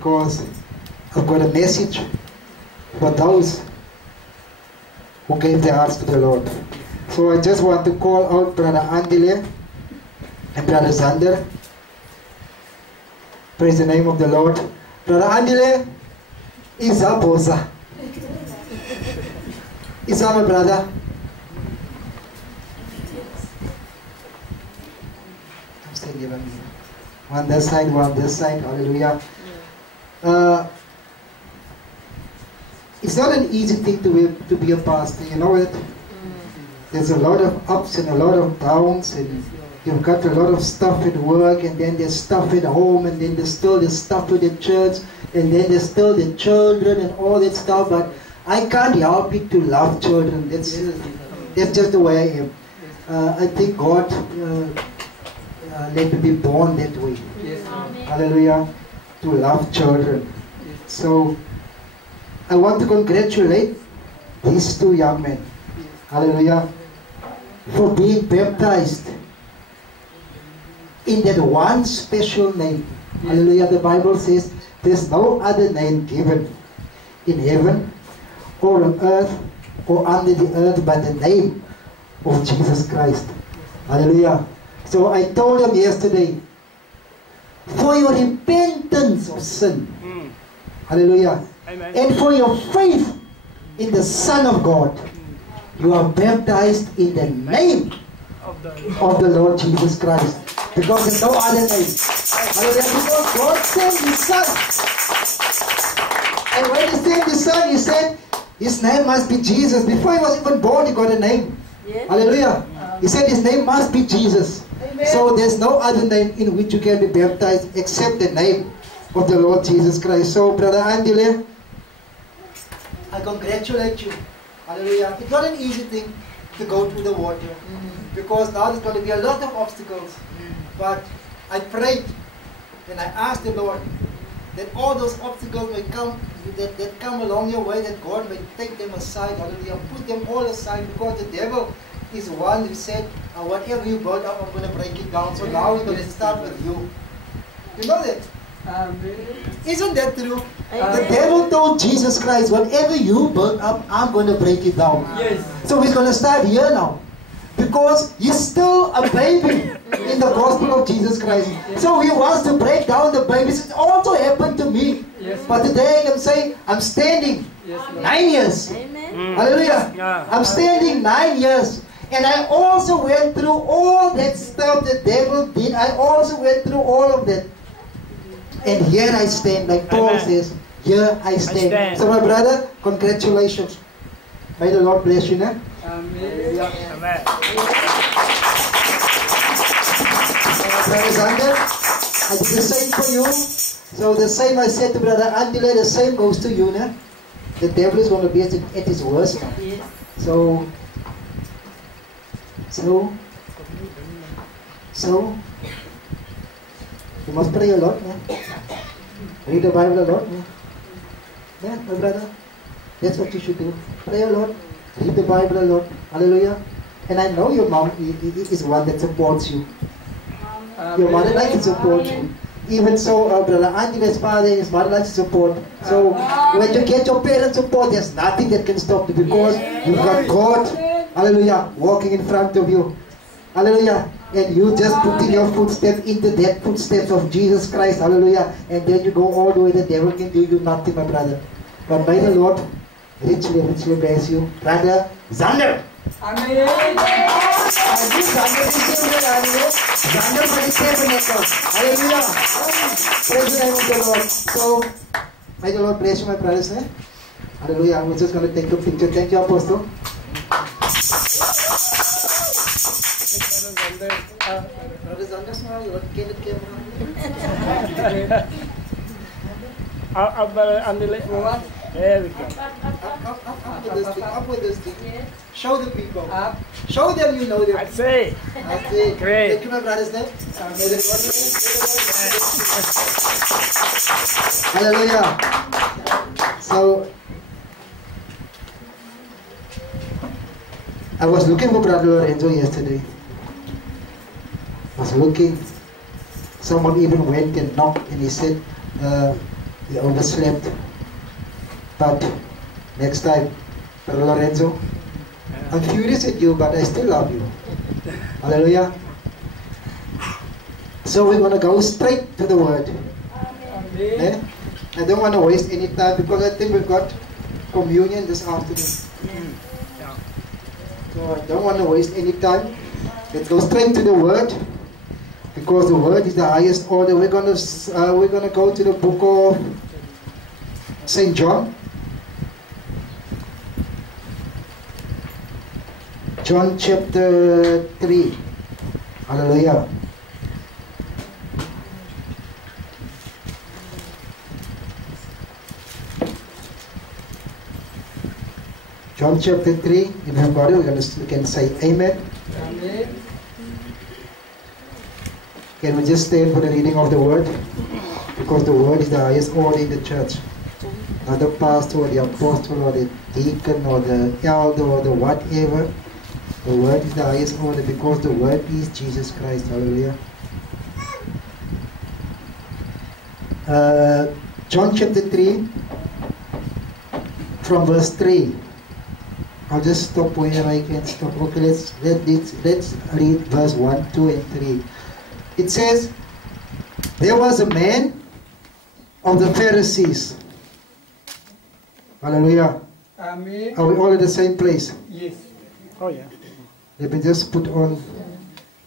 because I've got a message for those who gave their hearts to the Lord. So I just want to call out Brother Andile and Brother Zander. Praise the name of the Lord. Brother Andile, Isabosa. Isa, my brother. I'm still giving me. One this side, one this side. Hallelujah. It's not an easy thing to be a pastor, you know it. There's a lot of ups and a lot of downs, and you've got a lot of stuff at work, and then there's stuff at home, and then there's still the stuff with the church, and then there's still the children and all that stuff. But I can't help it to love children. That's just the way I am. I think God let me be born that way. Hallelujah. To love children. So I want to congratulate these two young men. Hallelujah. For being baptized in that one special name. Hallelujah. The Bible says there's no other name given in heaven or on earth or under the earth but the name of Jesus Christ. Hallelujah. So I told them yesterday, for your repentance of sin. Hallelujah. Amen. And for your faith in the Son of God, you are baptized in the name of the Lord Jesus Christ. Because there's no other name. Hallelujah. Because God sent His Son. And when He sent His Son, He said His name must be Jesus. Before He was even born, He got a name. Yes. Hallelujah. He said His name must be Jesus. Amen. So there's no other name in which you can be baptized except the name of the Lord Jesus Christ. So Brother Andile, I congratulate you. Hallelujah. It's not an easy thing to go through the water. Because now there's going to be a lot of obstacles. But I prayed and I asked the Lord that all those obstacles may come, that come along your way, that God may take them aside. Hallelujah. Put them all aside, because the devil is one who said, whatever you build up, I'm going to break it down. So now we're going to start with you. You know that? Isn't that true? The devil told Jesus Christ, whatever you build up, I'm going to break it down. Yes. So he's going to start here now. Because he's still a baby in the gospel of Jesus Christ. So he wants to break down the babies. It also happened to me. Yes. But today I can say, I'm standing 9 years. Amen. Hallelujah. I'm standing 9 years. And I also went through all that stuff the devil did. I also went through all of that. And here I stand, like Paul says, here I stand. So my brother, congratulations. May the Lord bless you now. Amen. Yeah. Amen. Brother Zander, I did the same for you. So the same I said to Brother Andile, the same goes to you now. The devil is going to be at his worst now. Yes. So you must pray a lot, man. Read the Bible a lot, man. Yeah, my brother. That's what you should do. Pray a lot. Read the Bible a lot. Hallelujah. And I know your mom is one that supports you. Your mother likes to support you. Even so, Brother Andile's father and his mother likes to support. So when you get your parents' support, there's nothing that can stop you, because you've got God, hallelujah, walking in front of you. Hallelujah. And you just put in your footsteps into that footsteps of Jesus Christ. Hallelujah. And then you go all the way. The devil can do you nothing, my brother. But may the Lord richly, richly bless you. Brother Zander. Amen. Zander for the tabernacle. Hallelujah. Praise the name of the Lord. So, may the Lord bless you, my brothers. Hallelujah. We're just going to take a picture. Thank you, Apostle. Brother Zander, smile. You want to get the camera? There we go. Up with this thing. Up with this thing. Show the people. Up. Show them you know them. I'd say. Great. Thank you, my brothers. Hallelujah. So, I was looking for Brother Lorenzo yesterday. I was looking. Someone even went and knocked, and he said, He overslept. But next time, Brother Lorenzo, I'm furious at you, but I still love you. Hallelujah. So we're going to go straight to the Word. Eh? I don't want to waste any time because I think we've got communion this afternoon. So I don't want to waste any time. Let's go straight to the Word, because the Word is the highest order. We're gonna go to the book of St. John. John chapter 3. Hallelujah. John chapter 3, if you've got it, we can say Amen. Amen. Can we just stand for the reading of the Word? Because the Word is the highest order in the church. Not the pastor or the apostle or the deacon or the elder or the whatever. The Word is the highest order because the Word is Jesus Christ. Hallelujah. John chapter 3, from verse 3. I'll just stop where I can stop. Okay, let's read verse 1, 2, and 3. It says, there was a man of the Pharisees. Hallelujah. Amen. Are we all at the same place? Yes. Oh, yeah. Let me just put on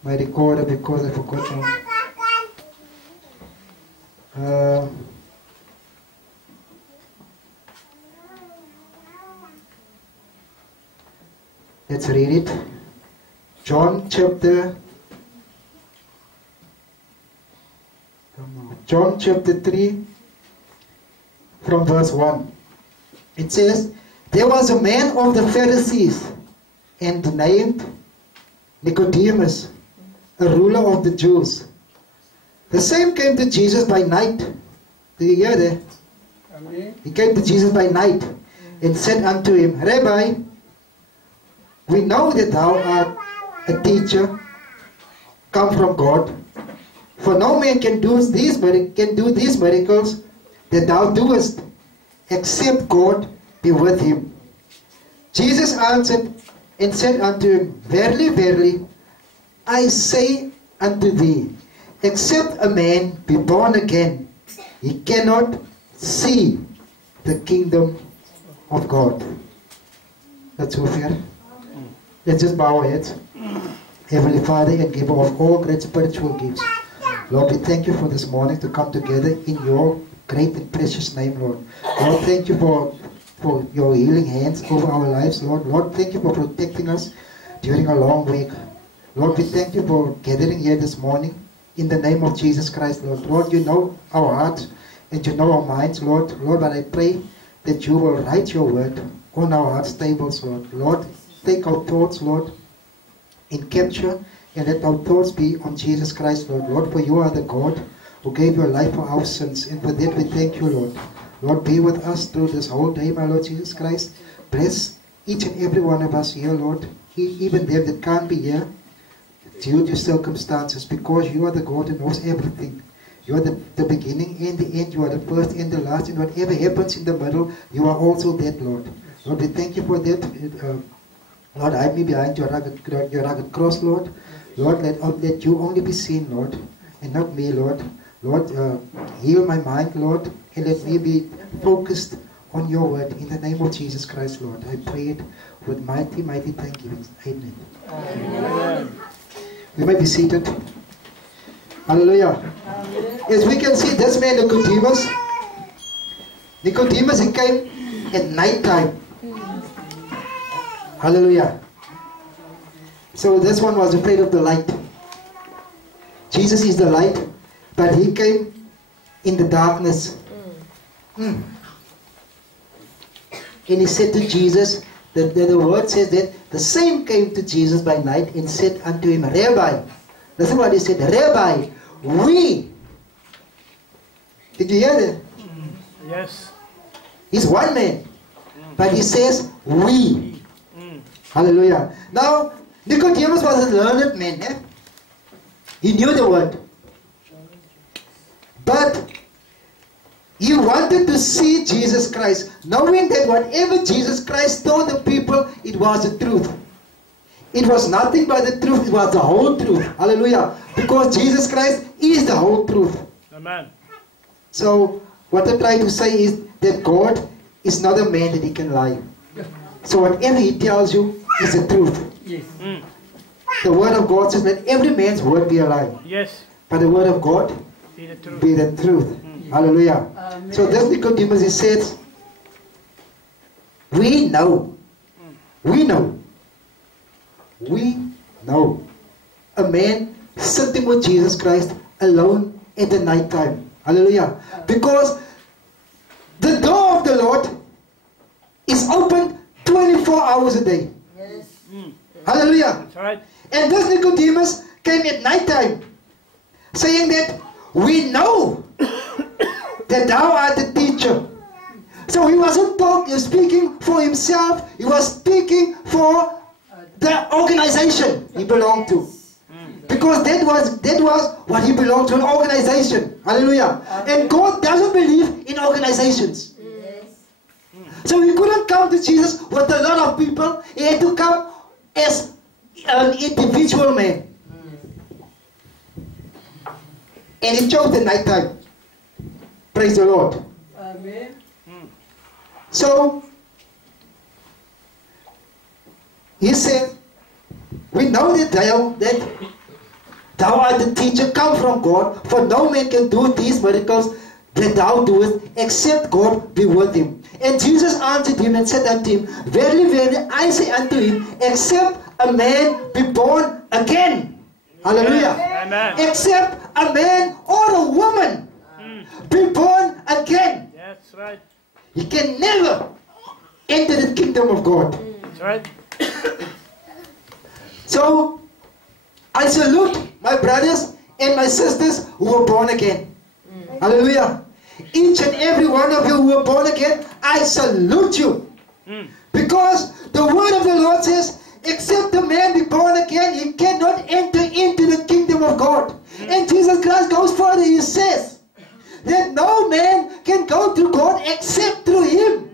my recorder because I forgot to. Let's read it. John chapter 3 from verse 1. It says, there was a man of the Pharisees and named Nicodemus, a ruler of the Jews. The same came to Jesus by night. Do you hear that? Amen. He came to Jesus by night and said unto him, Rabbi, we know that thou art a teacher come from God, for no man can do these miracles that thou doest, except God be with him. Jesus answered and said unto him, Verily, verily, I say unto thee, except a man be born again, he cannot see the kingdom of God. That's so fair. Let's just bow our heads. Heavenly Father and giver of all great spiritual gifts, Lord, we thank you for this morning to come together in your great and precious name, Lord. Lord, thank you for your healing hands over our lives, Lord. Lord, thank you for protecting us during a long week. Lord, we thank you for gathering here this morning in the name of Jesus Christ, Lord. Lord, you know our hearts and you know our minds, Lord. Lord, but I pray that you will write your word on our hearts tables, Lord. Lord, take our thoughts, Lord, in capture, and let our thoughts be on Jesus Christ, Lord. Lord, for you are the God who gave your life for our sins, and for that we thank you, Lord. Lord, be with us through this whole day, my Lord Jesus Christ. Bless each and every one of us here, Lord, even them that can't be here due to circumstances, because you are the God who knows everything. You are the beginning and the end. You are the first and the last, and whatever happens in the middle, you are also that, Lord. Lord, we thank you for that. Lord, hide me behind your rugged cross, Lord. Lord, let you only be seen, Lord, and not me, Lord. Lord, heal my mind, Lord, and let me be focused on your word. In the name of Jesus Christ, Lord, I pray it with mighty, mighty thanksgiving. Amen. Amen. We may be seated. Hallelujah. Amen. As we can see, this man Nicodemus, he came at night time. Hallelujah. So this one was afraid of the light. Jesus is the light, but he came in the darkness. And he said to Jesus, the word says that the same came to Jesus by night and said unto him, Rabbi. Listen what he said, Rabbi, we. Did you hear that? Yes. He's one man, but he says, we. Hallelujah. Now, Nicodemus was a learned man. Eh? He knew the word. But he wanted to see Jesus Christ, knowing that whatever Jesus Christ told the people, it was the truth. It was nothing but the truth, it was the whole truth. Hallelujah. Because Jesus Christ is the whole truth. Amen. So, what I try to say is that God is not a man that he can lie. So whatever he tells you is the truth. Yes. The word of God says that every man's word be a lie. Yes. But the word of God Be the truth. be the truth. Hallelujah. Amen. So this Nicodemus, he says, we know a man sitting with Jesus Christ alone at the night time. Hallelujah. Because the door of the Lord is open 24 hours a day. Yes. Hallelujah. That's right. And this Nicodemus came at night time, saying that we know that thou art the teacher. So he wasn't speaking for himself, he was speaking for the organization he belonged to. Because that was what he belonged to, an organization. Hallelujah. And God doesn't believe in organizations. Yes. So he couldn't come to Jesus with a lot of people. He had to come as an individual man. And he chose the night time. Praise the Lord. Amen. So he said, we know that thou art the teacher come from God, for no man can do these miracles that thou doest, except God be with him. And Jesus answered him and said unto him, verily, verily, I say unto him, except a man be born again. Hallelujah. Amen. Except a man or a woman be born again, That's right. he can never enter the kingdom of God. That's right. So, I salute my brothers and my sisters who were born again. Hallelujah. Each and every one of you who were born again, I salute you. Because the word of the Lord says, except a man be born again, he cannot enter into the kingdom of God. And Jesus Christ goes further, he says that no man can go to God except through him.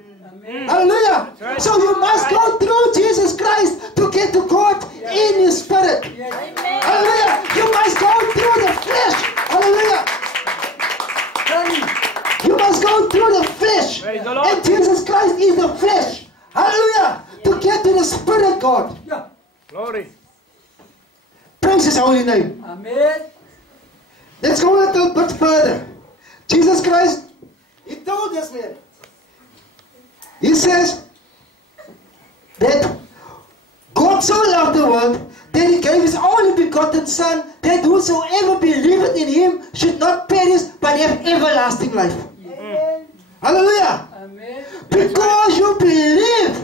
Hallelujah. right. So you must go through Jesus Christ to get to God in His Spirit. Hallelujah. You must go through the flesh. Hallelujah. You must go through the flesh. Praise the Lord. And Jesus Christ is the flesh. Hallelujah. To get to the Spirit of God. Yeah. Glory. Praise His holy name. Amen. Let's go a little bit further. Jesus Christ, He told us, man. He says that God so loved the world that He gave His only begotten Son, that whosoever believeth in Him should not perish but have everlasting life. Hallelujah. Amen. Because you believe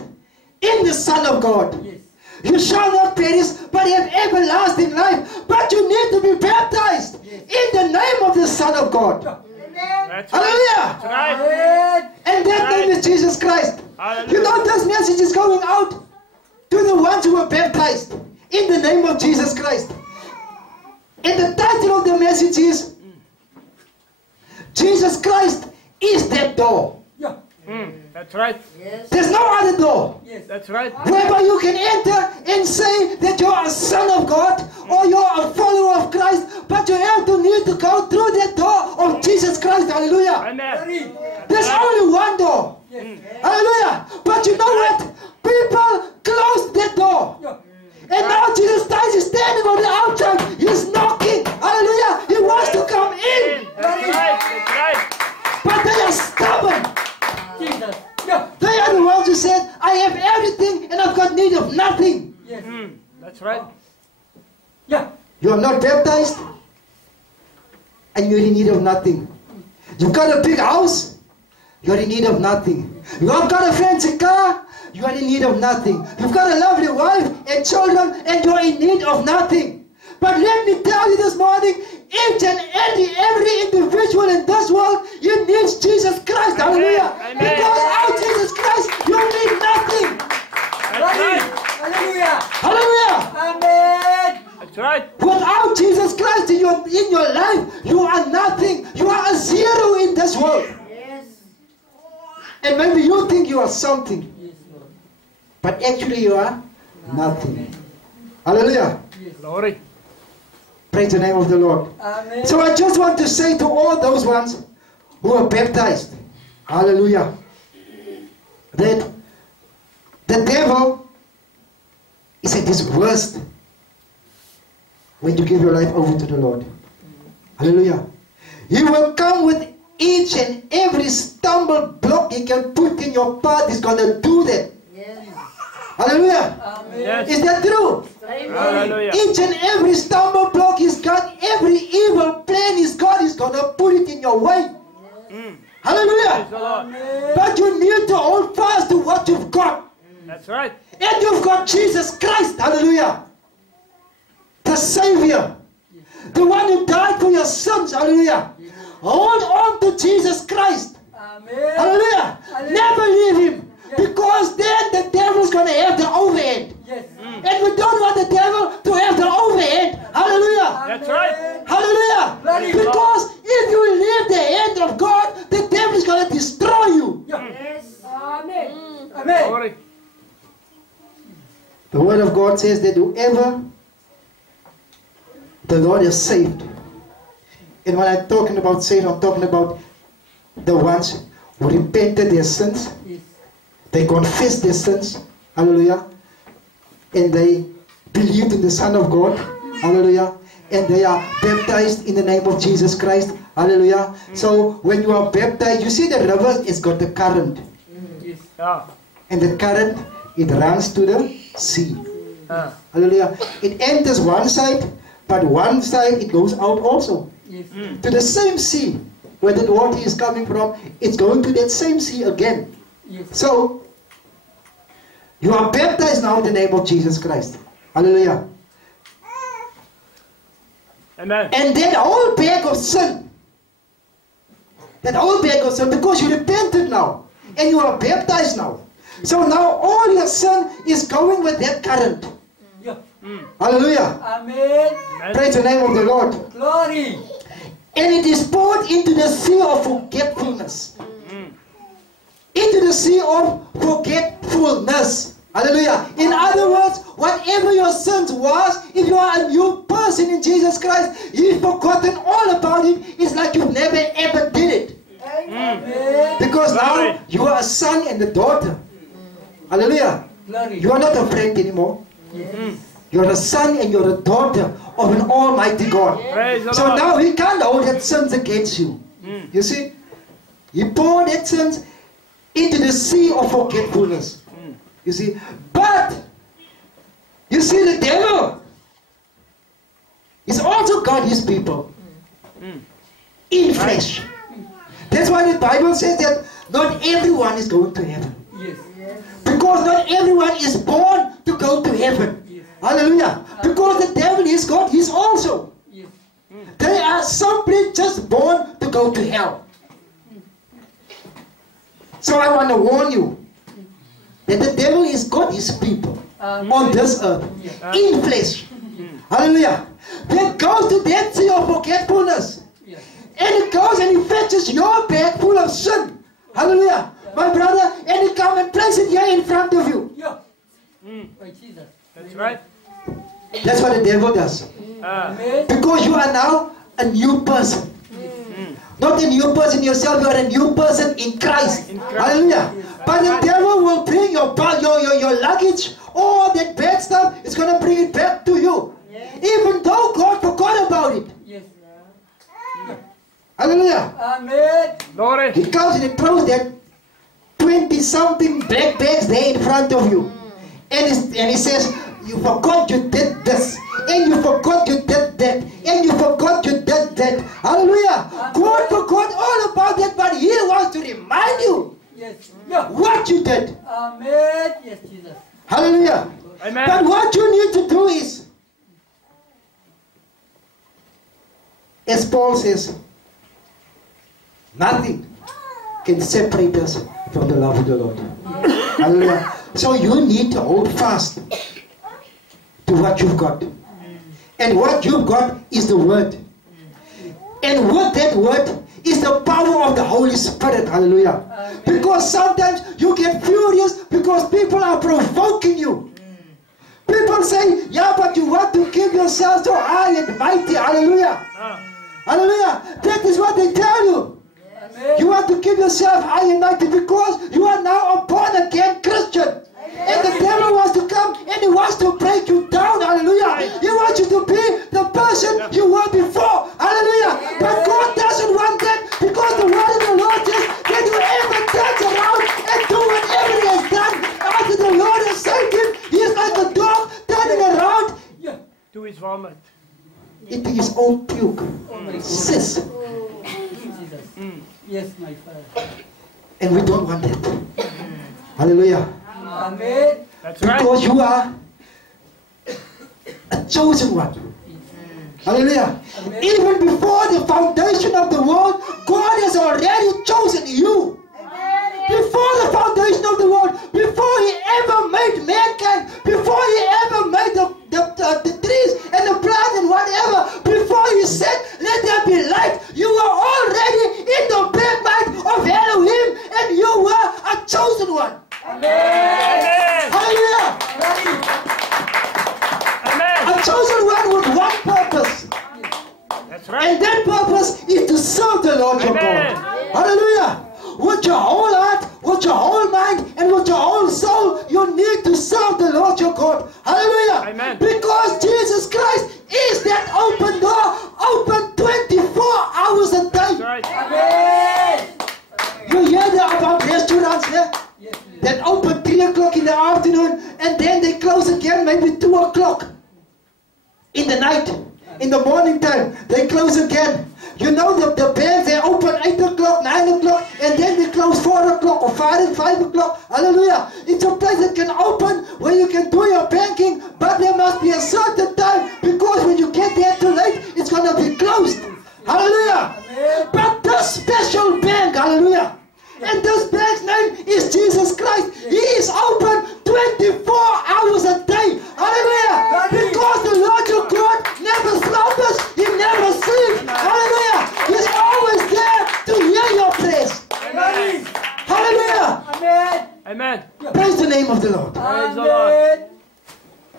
in the Son of God, Yes. you shall not perish but have everlasting life. But you need to be baptized in the name of the Son of God. That's right. Hallelujah. That's right. Amen. And that name is Jesus Christ. Hallelujah. You know, this message is going out to the ones who were baptized in the name of Jesus Christ. And the title of the message is Jesus Christ is that door. Yeah. That's right. Yes. There's no other door Yes. That's right. whereby you can enter and say that you're a son of God or you're a follower of Christ, but you have to need to go through that door of Jesus Christ. Hallelujah. Amen. There's only one door. Yes. Hallelujah. But you know what? People closed that door. Yeah. And now Jesus Christ is standing on the outside. He's knocking. Hallelujah. He wants to come in. That's right. That's right. But they are stubborn. Jesus. Yeah. They are the ones who said, I have everything and I've got need of nothing. Yes. That's right. Yeah. You are not baptized and you're in need of nothing. You've got a big house, you're in need of nothing. You have got a fancy car, you are in need of nothing. You've got a lovely wife and children and you're in need of nothing. But let me tell you this morning, each and every individual in this world, you need Jesus Christ. Hallelujah. Amen. Because without Jesus Christ, you need nothing. That's right. Hallelujah. Hallelujah. Amen. That's right. Without Jesus Christ in your life, you are nothing. You are a zero in this world. Yes. And maybe you think you are something, Yes, Lord. but actually you are nothing. Hallelujah. Yes. Glory. Praise the name of the Lord. Amen. So I just want to say to all those ones who are baptized, hallelujah, that the devil is at his worst when you give your life over to the Lord. Hallelujah. He will come with each and every stumble block he can put in your path. He's going to do that. Hallelujah. Amen. Yes. Is that true? Hallelujah. Each and every stumble block he's got, every evil plan he's got, he's going to put it in your way. Praise Hallelujah. the Lord. Amen. But you need to hold fast to what you've got. That's right. And you've got Jesus Christ. Hallelujah. The Savior. The one who died for your sins. Hallelujah. Hold on to Jesus Christ. Amen. Hallelujah. Never leave him. Because then the devil's going to have the overhand. Yes. And we don't want the devil to have the overhand. Hallelujah. That's right. Hallelujah. Bloody Because if you leave the hand of God, the devil is going to destroy you. Yes. Amen. Amen. Glory. The word of God says that whoever the Lord has saved. And when I'm talking about saved, I'm talking about the ones who repented their sins. Yes. They confessed their sins. Hallelujah. And they believed in the Son of God. Hallelujah. And they are baptized in the name of Jesus Christ. Hallelujah. So when you are baptized, you see the river has got the current. Yes. Yeah. And the current, it runs to the sea. Hallelujah. It enters one side, but one side it goes out also. Yes. To the same sea where the water is coming from, it's going to that same sea again. Yes. So, you are baptized now in the name of Jesus Christ. Hallelujah. Amen. And that whole bag of sin, because you repented now, and you are baptized now. So now all your sin is going with that current. Yeah. Hallelujah. Amen. Praise the name of the Lord. Glory. And it is poured into the sea of forgetfulness. Into the sea of forgetfulness. Hallelujah. In other words, whatever your sins was, if you are a new person in Jesus Christ, you've forgotten all about it. It's like you never ever did it. Amen. Because now Glory. you are a son and a daughter. Hallelujah. Glory. You are not a friend anymore. Yes. You're a son and you're a daughter of an almighty God. Praise the So Lord. now he can't hold that sins against you. You see? He poured that sins into the sea of forgetfulness. You see? But, you see, the devil is also got his people in flesh. That's why the Bible says that not everyone is going to heaven. Yes. Because not everyone is born to go to heaven. Yes. Hallelujah. Because the devil is God, he's also. Yes. They are simply just born to go to hell. So I want to warn you that the devil is God, his people on this earth, in flesh. Hallelujah. That goes to that sea of forgetfulness. Yes. And it goes and it fetches your bag full of sin. Hallelujah. My brother, and he come and place it here in front of you. Yeah. By Jesus. That's right. That's what the devil does. Amen. Because you are now a new person. Not a new person yourself, you are a new person in Christ. Hallelujah. But the devil will bring your luggage, all that bad stuff, it's going to bring it back to you. Even though God forgot about it. Yes. Hallelujah. Amen. Glory. He comes and he throws that 20-something black bags there in front of you. And he says, you forgot you did this. And you forgot you did that. And you forgot you did that. Hallelujah. God forgot all about that, but he wants to remind you Yes. Yeah. what you did. Amen. Yes, Jesus. Hallelujah. Amen. But what you need to do is, as Paul says, nothing can separate us from the love of the Lord. Hallelujah. So you need to hold fast to what you've got. And what you've got is the word. And with that word is the power of the Holy Spirit. Hallelujah. Because sometimes you get furious because people are provoking you. People say, yeah, but you want to keep yourself so high and mighty. Hallelujah. Hallelujah. That is what they tell you. You want to keep yourself high and mighty because you are now a born again Christian. And the devil wants to come and he wants to break you down. Hallelujah. He wants you to be the person you were before. Hallelujah. But God doesn't want that, because the word of the Lord says that whoever turns around and do whatever he has done after the Lord has saved him, he is like a dog turning around to his vomit. into his own puke. Sis. Jesus. Yes, my Father. And we don't want that. Hallelujah. Amen. That's right. Because you are a chosen one. Hallelujah. Amen. Even before the foundation of the world, God has already chosen you. Before the foundation of the world, before he ever made mankind, before he ever made the trees and the plants and whatever, before he said, let there be light, you were already in the big mind of Elohim, and you were a chosen one. Amen. Hallelujah. Amen. A chosen one with one purpose. That's right. And that purpose is to serve the Lord your Amen. God. Hallelujah. With your whole heart, with your whole mind, and with your whole soul, you need to serve the Lord your God. Hallelujah. Amen. Because Jesus Christ is that open door, open 24 hours a That's day. right. Amen. You hear about restaurants here? Yes, That open 3 o'clock in the afternoon, and then they close again maybe 2 o'clock in the night. In the morning time, they close again. You know the banks, they open 8 o'clock, 9 o'clock, and then they close 4 o'clock or 5 o'clock. Hallelujah. It's a place that can open where you can do your banking, but there must be a certain time, because when you get there too late, it's going to be closed. Hallelujah. But this special bank, hallelujah, and this bank's name is Jesus Christ. He is open 24 hours a day. Hallelujah. Because the Lord your God never slumbers. He never sleeps. Hallelujah. He's always there to hear your prayers. Amen. Hallelujah. Amen. Amen. Praise the name of the Lord. Praise the Lord. Amen.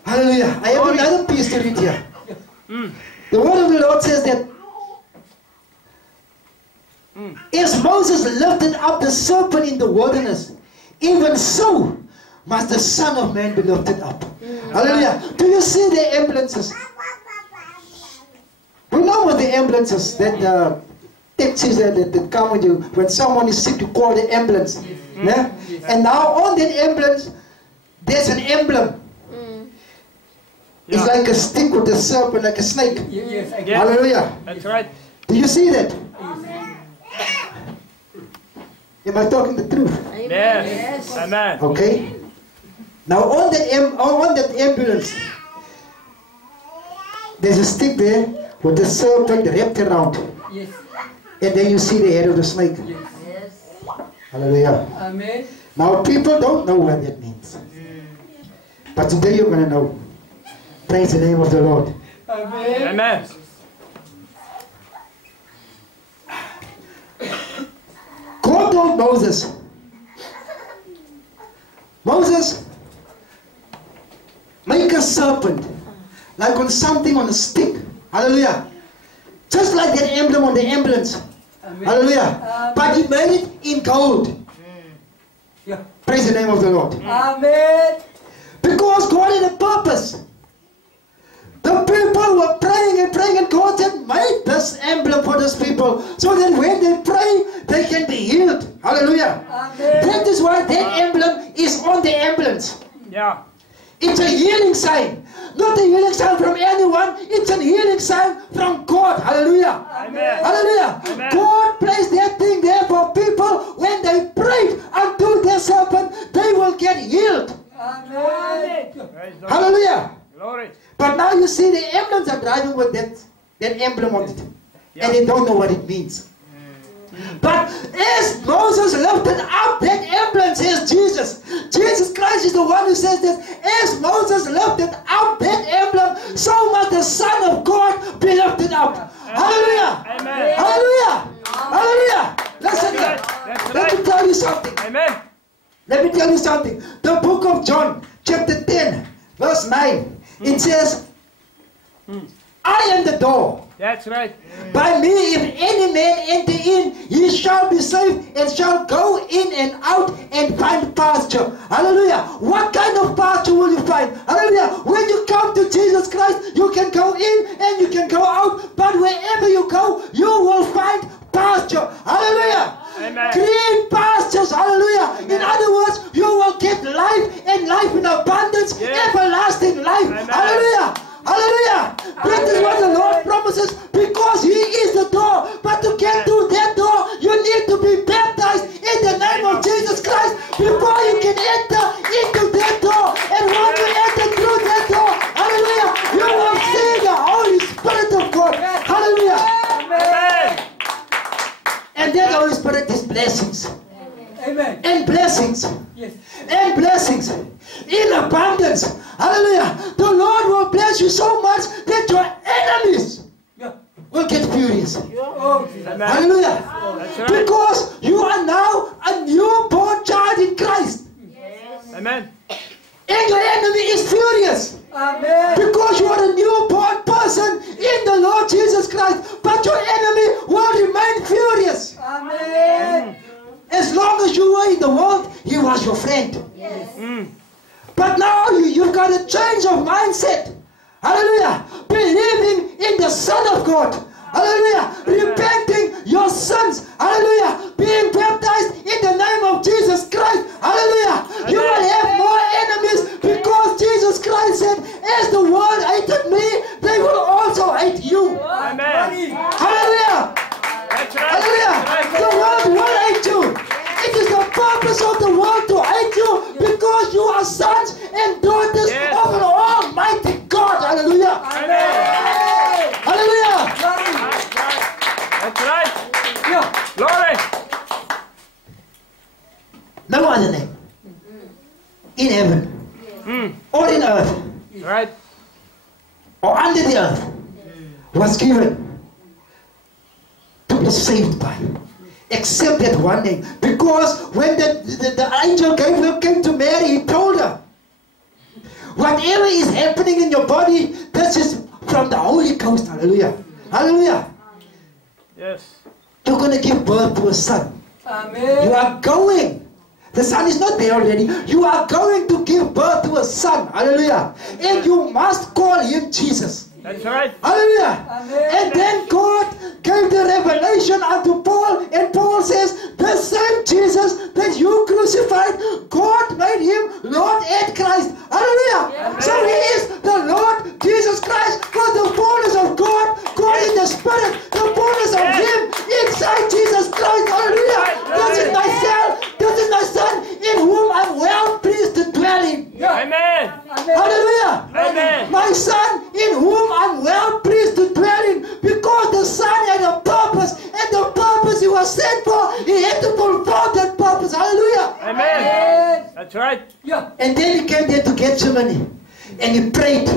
Hallelujah. I have another piece to read here. The word of the Lord says that as Moses lifted up the serpent in the wilderness, even so must the Son of Man be lifted up. Hallelujah. Do you see the ambulances? We know what the ambulances, that taxis that come with you. When someone is sick, you call the ambulance. Yeah? And now on that ambulance, there's an emblem. It's like a stick with a serpent, like a snake. Yes, I Yeah. Hallelujah. That's right. Do you see that? Am I talking the truth? Yes. Amen. Okay. Now on that ambulance, there's a stick there with the serpent wrapped around, Yes. and then you see the head of the snake. Yes. Hallelujah. Amen. Now people don't know what that means, but today you're gonna know. Praise the name of the Lord. Amen. Amen. God told Moses, make a serpent, like on something on a stick. Hallelujah. Just like that emblem on the ambulance. Amen. Hallelujah. But he made it in gold. Yeah. Praise the name of the Lord. Amen. Because God had a purpose. The people were praying and praying, and God had made this emblem for these people, so that when they pray, they can be healed. Hallelujah. Amen. That is why that emblem is on the ambulance. Yeah. It's a healing sign. Not a healing sign from anyone. It's a healing sign from God. Hallelujah. Amen. Hallelujah. Amen. God placed that thing there for people. When they prayed unto their serpent, they will get healed. Amen. Praise the Lord. Hallelujah. Glory. But now you see the emblems are driving with that emblem on it. And they don't know what it means. But as Moses lifted up that emblem, says Jesus. Jesus Christ is the one who says this. As Moses lifted up that emblem, so must the Son of God be lifted up. Hallelujah. Amen. Hallelujah. Hallelujah. tell you something. Amen. Let me tell you something. The book of John, chapter 10, verse 9. It says, I am the door. That's right. By me, if any man enter in, he shall be saved and shall go in and out and find pasture. Hallelujah. What kind of pasture will you find? Hallelujah. When you come to Jesus Christ, you can go in and you can go out. But wherever you go, you will find pasture. Hallelujah. Amen. Green pastures. Hallelujah. In other words, you will get life and life in abundance, Yes. everlasting life. Amen. Hallelujah. Hallelujah. That is what the Lord promises, because He is the door. But to get through that door, you need to be baptized in the name of Jesus Christ before you can enter into that door. And when you enter through that door, hallelujah, you will see the Holy Spirit of God. Hallelujah. Amen. And that Holy Spirit is blessings. Amen. And blessings. Yes. And blessings in abundance. Hallelujah. The Lord will bless you so much that your enemies Yeah. will get furious. Oh, Jesus. Amen. Hallelujah. That's right. Because you are now a newborn child in Christ. Amen. And your enemy is furious. Amen. Because you are a newborn person in the Lord Jesus Christ. But your enemy will remain furious. Amen. As long as you were in the world, he was your friend. But now you've got a change of mindset. Hallelujah. Believing in the Son of God. Hallelujah. Repenting your sins. Hallelujah. Being baptized in the name of Jesus Christ. Hallelujah. You will have more enemies, because Jesus Christ said, as the world hated me, they will also hate you. Amen. Hallelujah. That's right. Hallelujah. The world will hate you. It is the purpose of the world to hate you, because you are sons and daughters Yes. of an almighty God. Hallelujah. Amen. Hallelujah. That's right. Yeah. Glory. No other name in heaven or in earth Right. or under the earth was given to be saved by, except that one name. Because when the angel came to Mary, he told her, whatever is happening in your body, this is from the Holy Ghost. Hallelujah. Hallelujah. Yes. You're going to give birth to a son. You Amen. are going. The son is not there already. You are going to give birth to a son. Hallelujah. And you must call him Jesus. That's right. Hallelujah. Amen. And then God gave the revelation unto Paul, and Paul says, the same Jesus that you crucified, God made him Lord and Christ. Hallelujah. So he is the Lord Jesus Christ, for the fullness of God, God in the Spirit, the fullness of Him inside Jesus Christ. Hallelujah. This is my son, this is my son, in whom I'm well pleased to dwell in. Amen. Hallelujah. Amen. My son, in whom I'm well pleased to dwell in, because the son had a purpose, and the purpose he was sent for, he had to fulfill that purpose. Hallelujah. Amen. That's right. Yeah. And then he came there to Gethsemane, and he prayed.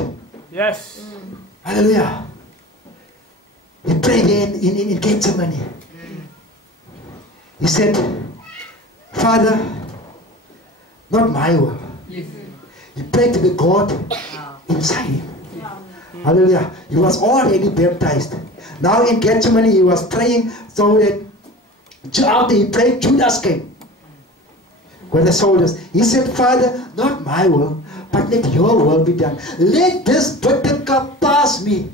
Yes. Hallelujah. He prayed in Gethsemane. He said, Father, not my will. Yes. He prayed to the God inside him. Hallelujah. He was already baptized. Now in Gethsemane he was praying, so that after he prayed, Judas came with the soldiers. He said, Father, not my will, but let your will be done. Let this bitter cup pass me.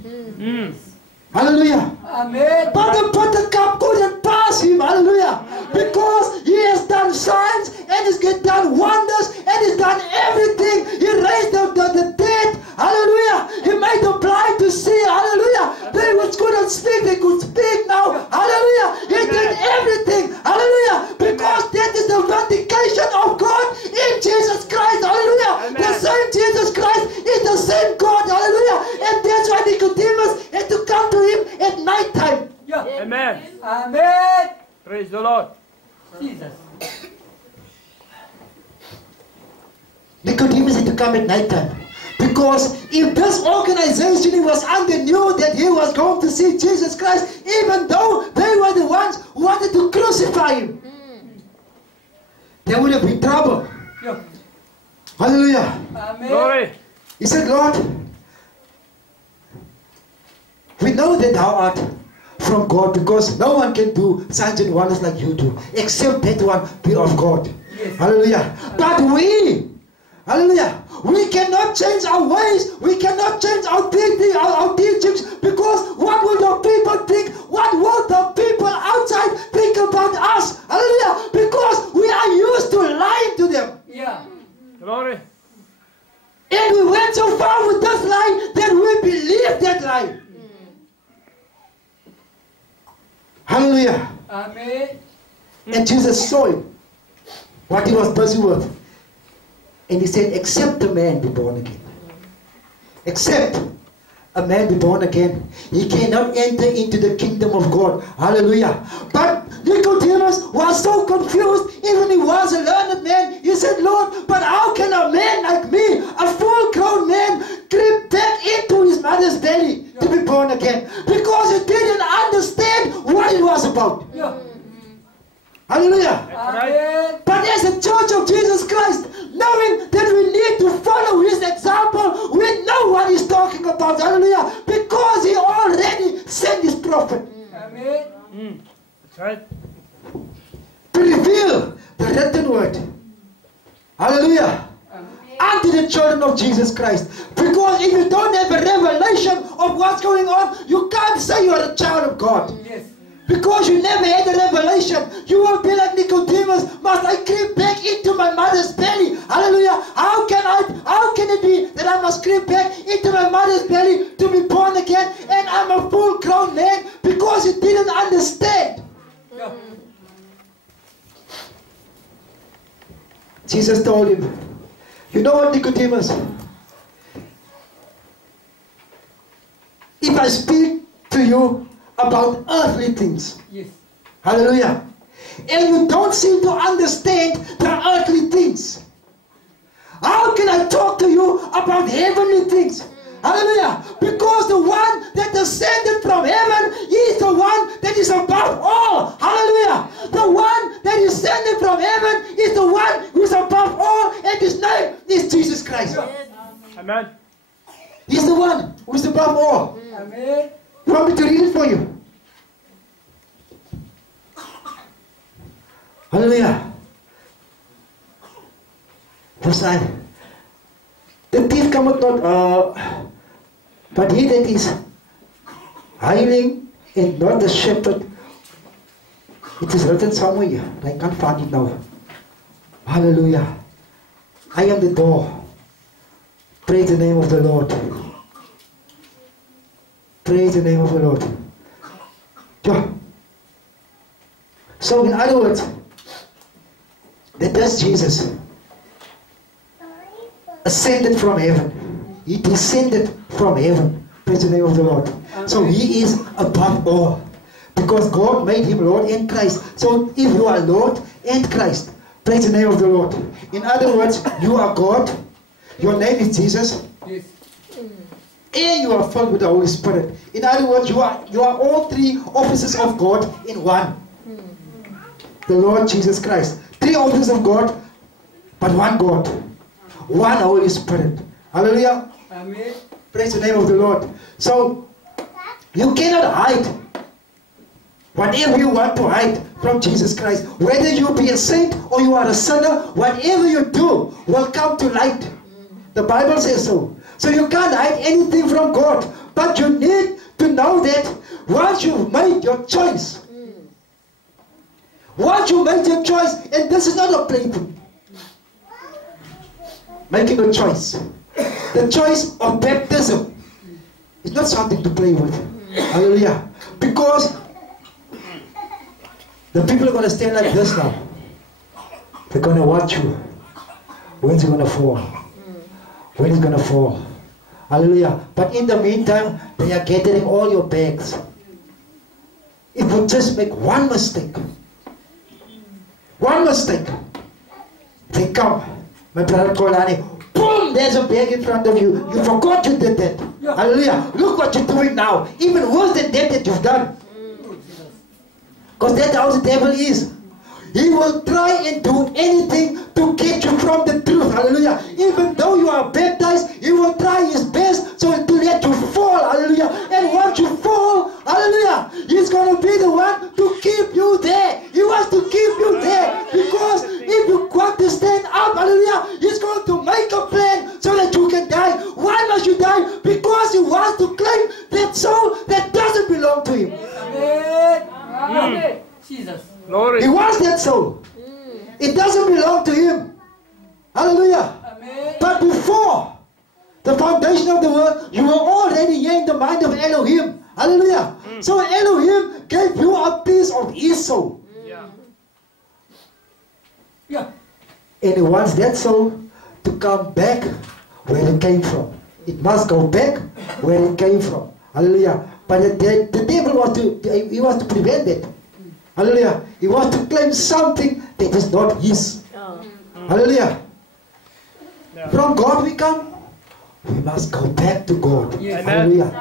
Hallelujah. Amen. But the bitter cup couldn't pass him. Hallelujah. Because he has done signs, and he's done wonders, and he's done everything. He raised the dead. Hallelujah. He made the blind to see. Hallelujah. They which couldn't speak, they could speak now. Hallelujah. He did everything. Hallelujah. Because that is the vindication of God in Jesus Christ. Hallelujah. The same Jesus Christ is the same God. Hallelujah. And that's why Nicodemus had to come to him at night time. Yeah. Amen. Amen. Praise the Lord. Jesus. Nicodemus had to come at night time. Because if this organization he was under knew that he was going to see Jesus Christ, even though they were the ones who wanted to crucify him, there would have been trouble. Yeah. Hallelujah. Amen. Glory. He said, Lord, we know that thou art from God, because no one can do signs and wonders like you do, except that one be of God. Yes. Hallelujah. But we, hallelujah, we cannot change our ways. We cannot change our teachings, because what will the people think? What will the people outside think about us? Hallelujah. Because we are used to lying to them. Yeah. Glory. And we went so far with this lie that we believe that lie. Hallelujah. Amen. And Jesus saw him, what he was busy with. And he said, except a man be born again. Except a man be born again, he cannot enter into the kingdom of God. Hallelujah. But Nicodemus was so confused, even he was a learned man. He said, Lord, but how can a man like me, a full-grown man, creep back into his mother's belly to be born again? Because he didn't understand what it was about. Yeah. Hallelujah. Amen. But as a church of Jesus Christ, knowing that we need to follow his example, we know what he's talking about. Hallelujah. Because he already sent his prophet Amen. That's right. to reveal the written word. Hallelujah. Unto the children of Jesus Christ. Because if you don't have a revelation of what's going on, you can't say you're a child of God. Yes. Because you never had a revelation, you will be like Nicodemus. Must I creep back into my mother's belly? Hallelujah. How can it be that I must creep back into my mother's belly to be born again, and I'm a full-grown man? Because he didn't understand. Yeah. Jesus told him, you know what, Nicodemus? If I speak to you about earthly things, Yes. hallelujah, and you don't seem to understand the earthly things, how can I talk to you about heavenly things? Hallelujah. Because the one that descended from heaven is the one that is above all. Hallelujah. The one that descended from heaven is the one who is above all, and his name is Jesus Christ. Amen. He's the one who is above all. Amen. You want me to read it for you? Hallelujah. Verse 9. The thief cometh not, but he that is hiring and not the shepherd. It is written somewhere here. I can't find it now. Hallelujah. I am the door. Praise the name of the Lord. Praise the name of the Lord. Yeah. So in other words, that this Jesus ascended from heaven. He descended from heaven. Praise the name of the Lord. So he is above all. Because God made him Lord and Christ. So if you are Lord and Christ, praise the name of the Lord. In other words, you are God. Your name is Jesus. Yes. And you are filled with the Holy Spirit. In other words, you are all three offices of God in one. The Lord Jesus Christ. Three offices of God, but one God. One Holy Spirit. Hallelujah. Amen. Praise the name of the Lord. So, you cannot hide whatever you want to hide from Jesus Christ. Whether you be a saint or you are a sinner, whatever you do will come to light. The Bible says so. So you can't hide anything from God. But you need to know that once you've made your choice, once you made your choice, and this is not a plaything, making a choice. The choice of baptism is not something to play with. Hallelujah. Because the people are going to stand like this now. They're going to watch you. When's he going to fall? When is he going to fall? Hallelujah. But in the meantime, they are gathering all your bags. If you just make one mistake, they come. My brother Kolani, boom, there's a bag in front of you. You forgot you did that. Yeah. Hallelujah. Look what you're doing now. Even worse than that you've done. Because that's how the devil is. He will try and do anything to get you from the truth. Hallelujah. Even though you are baptized, he will try his best so to let you fall. Hallelujah. And once you fall, hallelujah, he's going to be the one to keep you there. He wants to keep you there. Because if you want to stand up, hallelujah, he's going to make a plan so that you can die. Why must you die? Because he wants to claim that soul that doesn't belong to him. Amen. Amen. Jesus. Glory. He wants that soul. It doesn't belong to him. Hallelujah. Amen. But before the foundation of the world, you were already here in the mind of Elohim. Hallelujah. So Elohim gave you a piece of his soul. Yeah. Yeah. And he wants that soul to come back where it came from. It must go back where it came from. Hallelujah. But the devil wants to prevent that. Hallelujah. He wants to claim something that is not his. Hallelujah. Yeah. From God we come. We must go back to God. Yes. Hallelujah.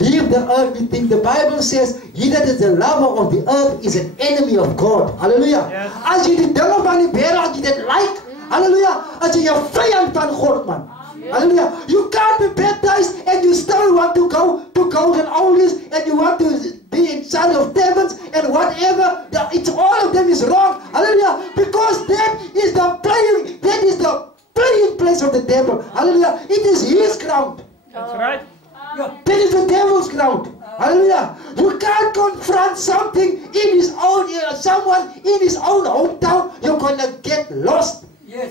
Leave the earthly thing. The Bible says, he that is the lover of the earth is an enemy of God. Hallelujah. Yes. As jy die dinge van die wêreld jy dit like, hallelujah, as jy 'n vyand van God man. Hallelujah. You can't be baptized and you still want to go to golden olives and you want to be inside of taverns and whatever. It's all of them is wrong. Hallelujah. Because that is the playing place of the devil. Hallelujah. It is his ground. That's right. Yeah. That is the devil's ground. Hallelujah. You can't confront something in his own, someone in his own hometown. You're gonna get lost. Yes.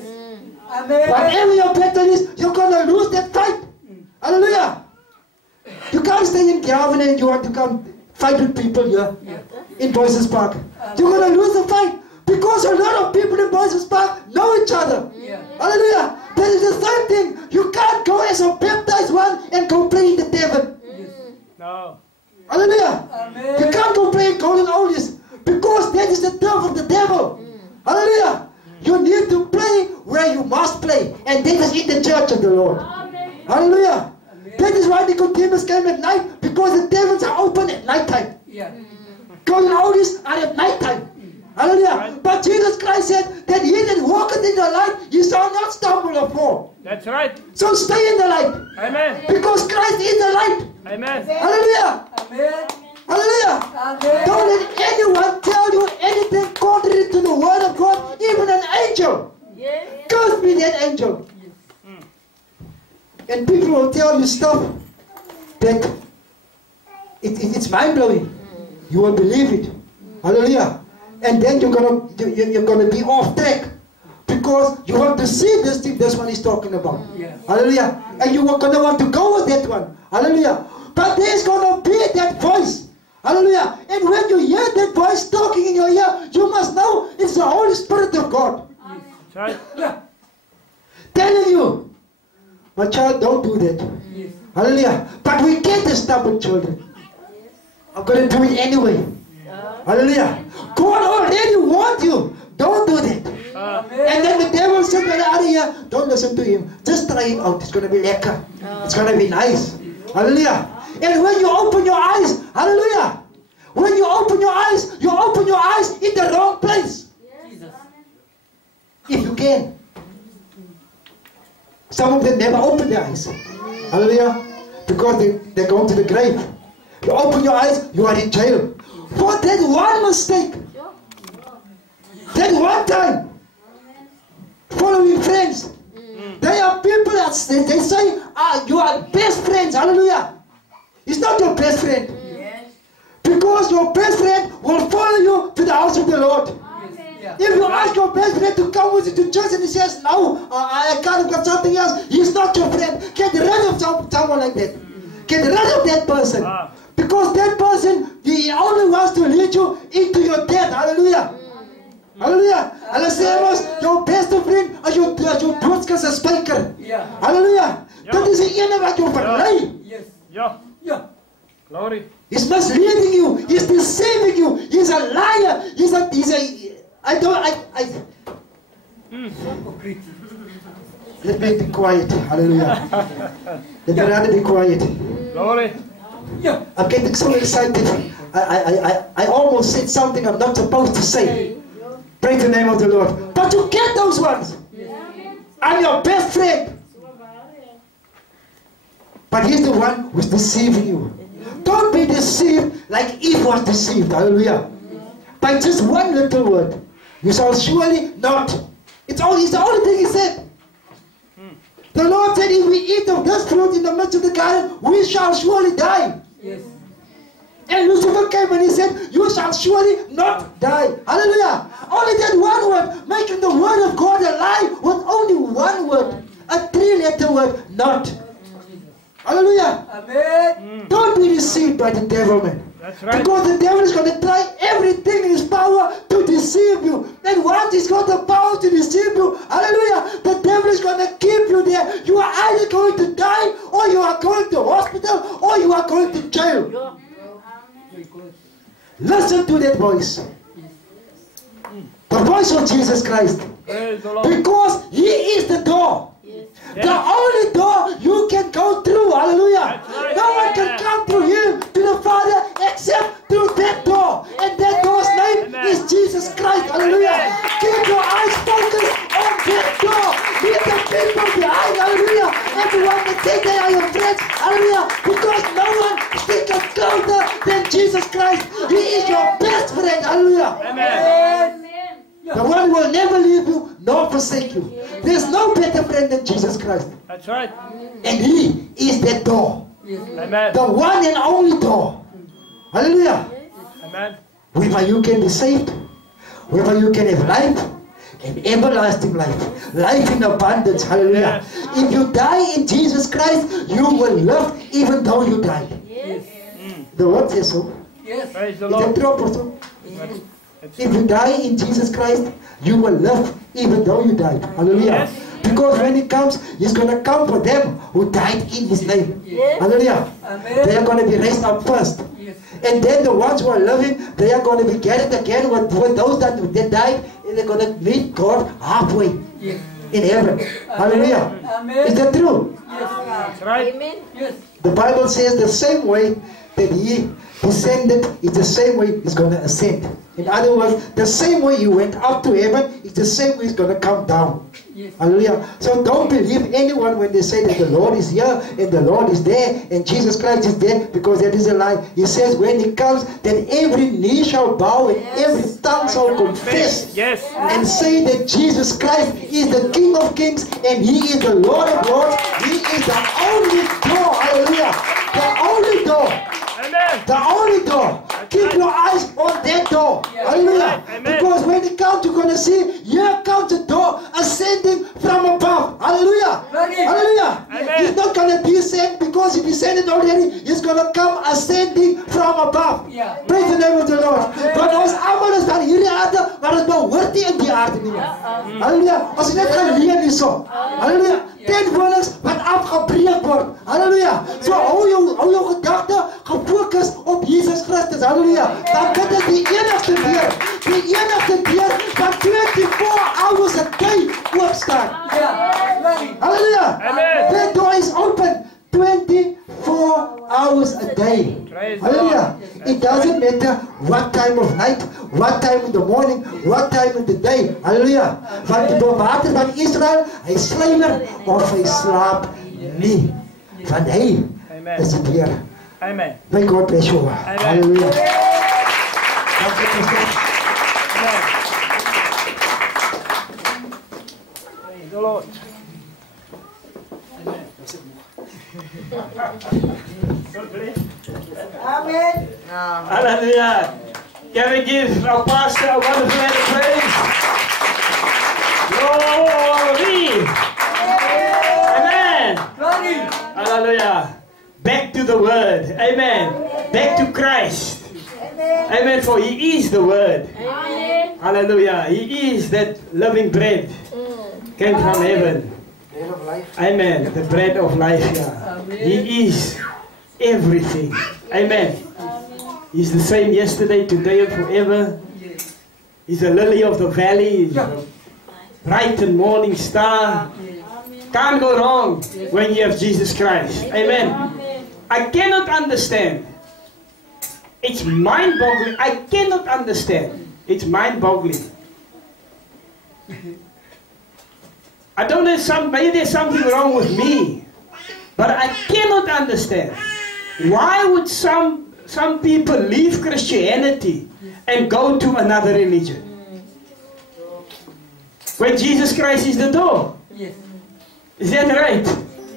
Amen. Whatever your battle is, you're gonna lose that fight. Hallelujah. You can't stay in Calvin and you want to come fight with people here in Boyces Park. You're gonna lose the fight because a lot of people in Boyces Park know each other. Yeah. Hallelujah. That is the third thing. You can't go as a baptized one and go play in the tavern. No. Hallelujah. Amen. You can't go play golden olives because that is the turf of the devil. Hallelujah. You need to play where you must play, and that is in the church of the Lord. Hallelujah. That is why Nicodemus came at night, because the taverns are open at night time. Yeah. Golden olives are at night time. Hallelujah. But Jesus Christ said that he that walketh in the light, he shall not stumble or fall. That's right. So stay in the light, Amen. because Christ is the light. Amen. Hallelujah. Amen. Hallelujah. Amen. Don't let anyone tell you anything contrary to the word of God, even an angel. Curse be that angel. And people will tell you stuff that it's mind-blowing. You will believe it. Hallelujah. And then you're gonna be off track, because you want to see this thing this one is talking about. Yeah. Hallelujah. And you are gonna want to go with that one. Hallelujah. But there's gonna be that voice. Hallelujah. And when you hear that voice talking in your ear, you must know it's the Holy Spirit of God That's right. Yeah. telling you, my child, don't do that. Yes. Hallelujah. But we get the stubborn children. I'm going to do it anyway. Hallelujah. God already warned you. Don't do that. And then the devil said, by the other ear, don't listen to him. Just try it out. It's going to be lekker. It's going to be nice. Hallelujah. And when you open your eyes, hallelujah. When you open your eyes in the wrong place. Jesus. If you can. Some of them never open their eyes. Hallelujah. Because they're going to the grave. You open your eyes, you are in jail. For that one mistake. That one time. Following friends. There are people that they say, you are best friends. Hallelujah. It's not your best friend. Yes. Because your best friend will follow you to the house of the Lord. Yeah. If you ask your best friend to come with you to church and he says, no, I can't, I've got something else, he's not your friend. Get rid of someone like that. Get rid of that person. Because that person, he only wants to lead you into your death. Hallelujah. Hallelujah. Hulle sê mos, jou beste vriend as jou doodskis 'n spyker. Yeah. Hallelujah. Dit is die ene wat jou verlei. Yes. Yeah. Yeah. Glory. He's misleading you. He's deceiving you. He's a liar. He's a Hypocrite. Let me be quiet. Hallelujah. Let me rather be quiet. Glory. Yeah. I'm getting so excited. I almost said something I'm not supposed to say. Praise the name of the Lord. But you get those ones. I'm your best friend. But he's the one who's deceiving you. Don't be deceived like Eve was deceived. Hallelujah. By just one little word. You shall surely not. It's the only thing he said. The Lord said, if we eat of this fruit in the midst of the garden, we shall surely die. Yes. And Lucifer came and he said, you shall surely not die. Hallelujah. Only that one word, making the word of God a lie with only one word. A 3-letter word, not. Hallelujah. Amen. Don't be deceived by the devil, man. That's right. Because the devil is going to try everything in his power to deceive you. And once he's got the power to deceive you, hallelujah, the devil is going to keep you there. You are either going to die, or you are going to hospital, or you are going to jail. Listen to that voice. The voice of Jesus Christ. Praise the Lord. Because he is the door. Yes. The only door you can go through. Hallelujah. That's right. No one can come through him to the Father except through that door. And that door's name Amen. is Jesus Christ. Hallelujah. Amen. Keep your eyes focused on that door. Leave the people behind. Hallelujah. Everyone that say they are your friends. Hallelujah. Because no one sticks closer than Jesus Christ. He is your best friend. Hallelujah. Amen. The one who will never leave you nor forsake you. There's no better friend than Jesus Christ. That's right. And he is that door. Amen. The one and only door. Hallelujah. Amen. Whereby you can be saved. Whereby you can have life. And everlasting life. Life in abundance. Hallelujah. If you die in Jesus Christ, you will live even though you die. The word says so. Yes. Praise the Is that Lord. true, Apostle? It's- If you die in Jesus Christ, you will live even though you died. Hallelujah. Yes. Because when he comes, he's going to come for them who died in his name. Hallelujah. They are going to be raised up first. Yes. And then the ones who are living, they are going to be gathered again with those that died, and they're going to meet God halfway Yes. in heaven. Hallelujah. Amen. Is that true? That's right. Yes. The Bible says the same way that he descended is the same way he's going to ascend. In other words, the same way he went up to heaven is the same way he's going to come down. Yes. Hallelujah. So don't believe anyone when they say that the Lord is here and the Lord is there and Jesus Christ is there, because that is a lie. He says when he comes, then every knee shall bow and every tongue shall confess Yes. and say that Jesus Christ is the King of Kings and he is the Lord of Lords. He is the only door. Hallelujah. The only door. Amen. The only door. Keep your eyes on that door. Hallelujah. Amen. Because when he comes, you're going to see, here comes the door ascending from above. Hallelujah. Hallelujah. Amen. He's not going to descend because he descended already. He's going to come ascending from above. Yeah. Praise the name of the Lord. Want ons almal is van hierdie aarde, maar ons behoort nie in die aarde nie. Halleluja. Ons is net geleen hierso. Halleluja. Ten wonings wat afgebreek word. Halleluja. So hou jou gedagte gefokus op Jesus Christus. Halleluja. Dan kan dit die enigste deur. Die enigste deur wat 24 hours a day oop staan. Yeah. Hallelujah. Amen. That door is open 24 hours a day. Praise Hallelujah. God. It doesn't matter what time of night, what time in the morning, what time in the day. Hallelujah. Want die bewaker van Israel, hy sluimer of hy slaap nie. Want hy is die Heer. Amen. May God bless you. Hallelujah. Dankie pastor. Amen. Praise the Lord. Amen. Hallelujah. Can we give our pastor a wonderful hand of praise? Glory. Amen. Glory. Hallelujah. Back to the word. Amen. Back to Christ. Amen. For he is the word. Hallelujah. He is that living bread. Came from heaven. Bread of life. Amen. The bread of life. Yeah. He is everything. Amen. He's the same yesterday, today, and forever. He's the lily of the valley. He's the bright and morning star. Can't go wrong when you have Jesus Christ. Amen. I cannot understand. It's mind-boggling. I cannot understand. It's mind-boggling I don't know, maybe there's something wrong with me. But I cannot understand. Why would some people leave Christianity and go to another religion? When Jesus Christ is the door. Yes. Is that right?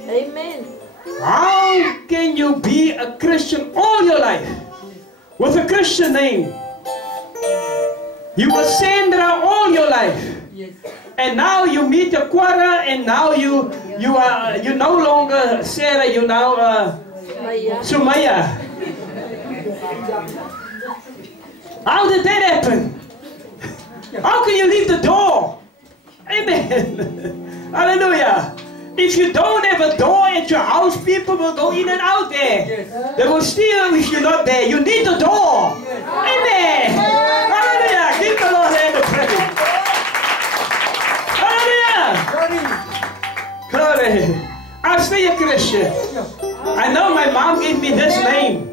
Amen. How can you be a Christian all your life with a Christian name? You were Sandra all your life. Yes. And now you meet a Quara, and now you no longer Sarah, you now Sumaya. How did that happen? How can you leave the door? Amen. Hallelujah. If you don't have a door at your house, people will go in and out there. Yes. They will steal if you're not there. You need the door. Yes. Amen. Hallelujah. Give the Lord hand of praise. Hallelujah. Glory. I'll stay a Christian. I know my mom gave me this name.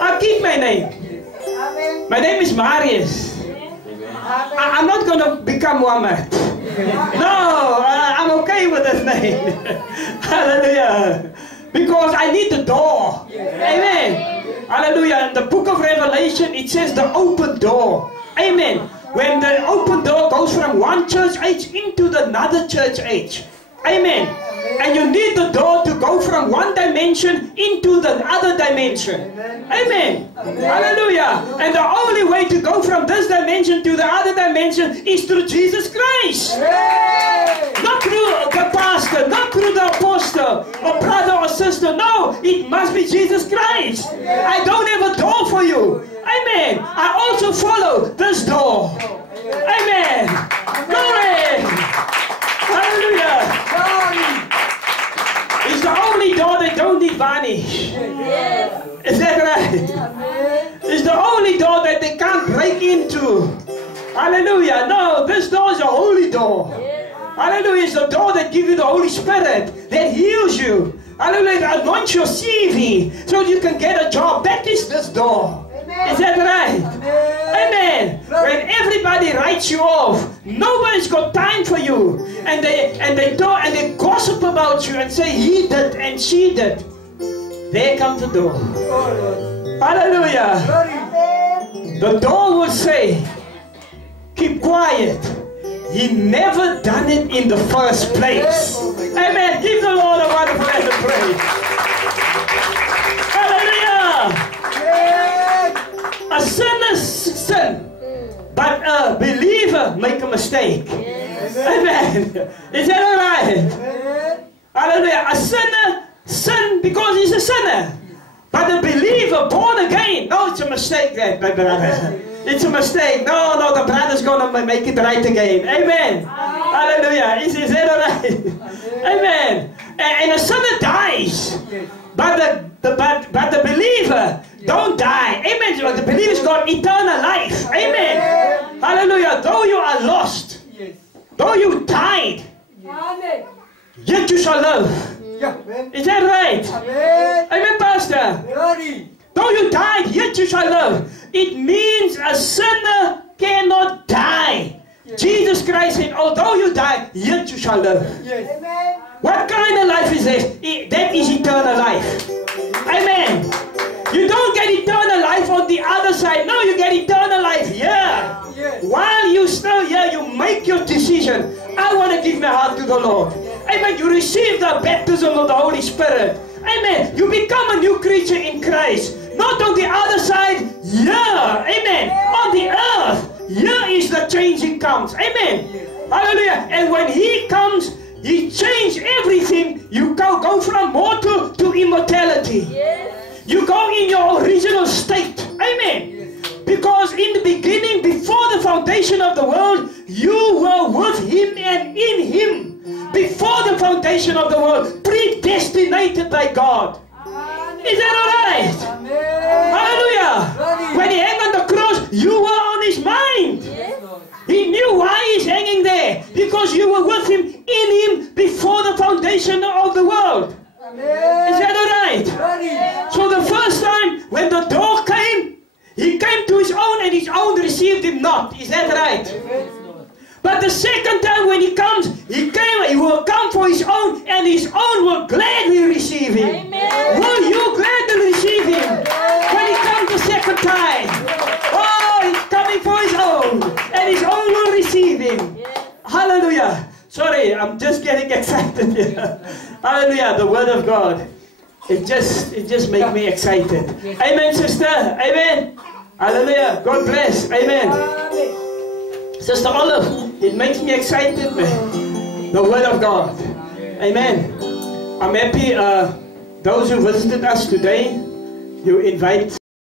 I'll keep my name. Amen. My name is Marius. I'm not going to become Muhammad. No, I'm okay with this name. Hallelujah. Because I need the door. Amen. Hallelujah. In the book of Revelation, it says the open door. Amen. When the open door goes from one church age into another church age. Amen. And you need the door to go from one dimension into the other dimension. Amen. Hallelujah. And the only way to go from this dimension to the other dimension is through Jesus Christ. Not through the pastor, not through the apostle, or brother or sister. No, it must be Jesus Christ. I don't have a door for you. Amen. I also follow this door. Amen. Glory. Hallelujah. It's the only door that don't need varnish. Is that right? It's the only door that they can't break into. Hallelujah. No, this door is a holy door. Hallelujah. It's the door that gives you the Holy Spirit, that heals you. Hallelujah. That anoints your CV so you can get a job. That is this door. Is that right? Amen. When everybody writes you off, nobody's got time for you, and they gossip about you and say he did and she did. There comes the door. Hallelujah. The door will say, keep quiet. He never done it in the first place. Amen. Give the Lord a wonderful hand of praise. Hallelujah. A sinner sin, but a believer make a mistake. Amen. Is that all right? Hallelujah. A sinner sin because he's a sinner. But a believer born again, no, it's a mistake there, my brother. It's a mistake. No, the brother's going to make it right again. Amen. Hallelujah. Is that all right? Amen. And a sinner dies. But the believer don't die. Amen. The believer's got eternal life. Amen. Hallelujah. Though you are lost, though you died, yet you shall live. Is that right? Amen, Pastor. Though you died, yet you shall live. It means a sinner cannot die. Jesus Christ said, although you die, yet you shall live. What kind of life is this? That is eternal life. Amen. You don't get eternal life on the other side. No, you get eternal life here. While you're still here, you make your decision. I want to give my heart to the Lord. Amen. You receive the baptism of the Holy Spirit. Amen. You become a new creature in Christ. Not on the other side. Yeah. Amen. On the earth. Here is the changing comes. Amen. Hallelujah. And when He comes, He changed everything. You go from mortal to immortality. You go in your original state. Amen. Because in the beginning, before the foundation of the world, you were with Him and in Him. Before the foundation of the world, predestinated by God. Is that all right? Hallelujah. When He hung on the cross, you were on His mind. He knew why He's hanging there. Because you were with Him, in Him, before the foundation of the world. Is that all right? So the first time when the door came, He came to His own and His own received Him not. Is that right? But the second time when he comes, he will come for his own, and his own will gladly receive him. Amen. Will you gladly receive him when he comes the second time? Oh, he's coming for his own, and his own will receive him. Hallelujah. Sorry, I'm just getting excited here. Hallelujah, the word of God. It just makes me excited. Amen, sister. Amen. Hallelujah. God bless. Amen. Sister Olive, it makes me excited, man. The word of God. Amen. I'm happy those who visited us today, you invite